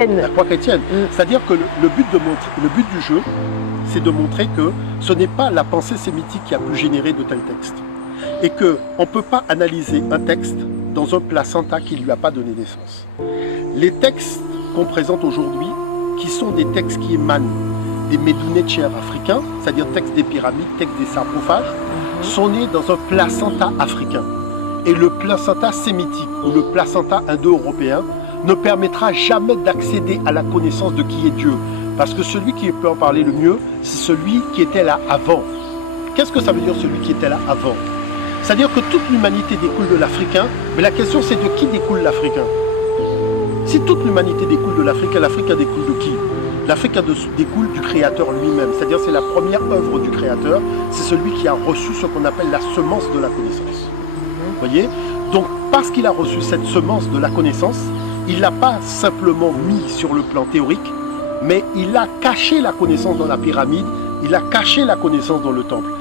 La foi chrétienne. C'est-à-dire que le but du jeu, c'est de montrer que ce n'est pas la pensée sémitique qui a pu générer de tels textes. Et qu'on ne peut pas analyser un texte dans un placenta qui ne lui a pas donné naissance. Les textes qu'on présente aujourd'hui, qui sont des textes qui émanent des médounées de chair africains, c'est-à-dire textes des pyramides, textes des sarcophages, sont nés dans un placenta africain. Et le placenta sémitique ou le placenta indo-européen ne permettra jamais d'accéder à la connaissance de qui est Dieu. Parce que celui qui peut en parler le mieux, c'est celui qui était là avant. Qu'est-ce que ça veut dire celui qui était là avant? C'est-à-dire que toute l'humanité découle de l'Africain, mais la question c'est de qui découle l'Africain? Si toute l'humanité découle de l'Africain, l'Africain découle de qui? L'Africain découle du Créateur lui-même, c'est-à-dire c'est la première œuvre du Créateur, c'est celui qui a reçu ce qu'on appelle la semence de la connaissance. Vous voyez? Donc parce qu'il a reçu cette semence de la connaissance, il ne l'a pas simplement mis sur le plan théorique, mais il a caché la connaissance dans la pyramide, il a caché la connaissance dans le temple.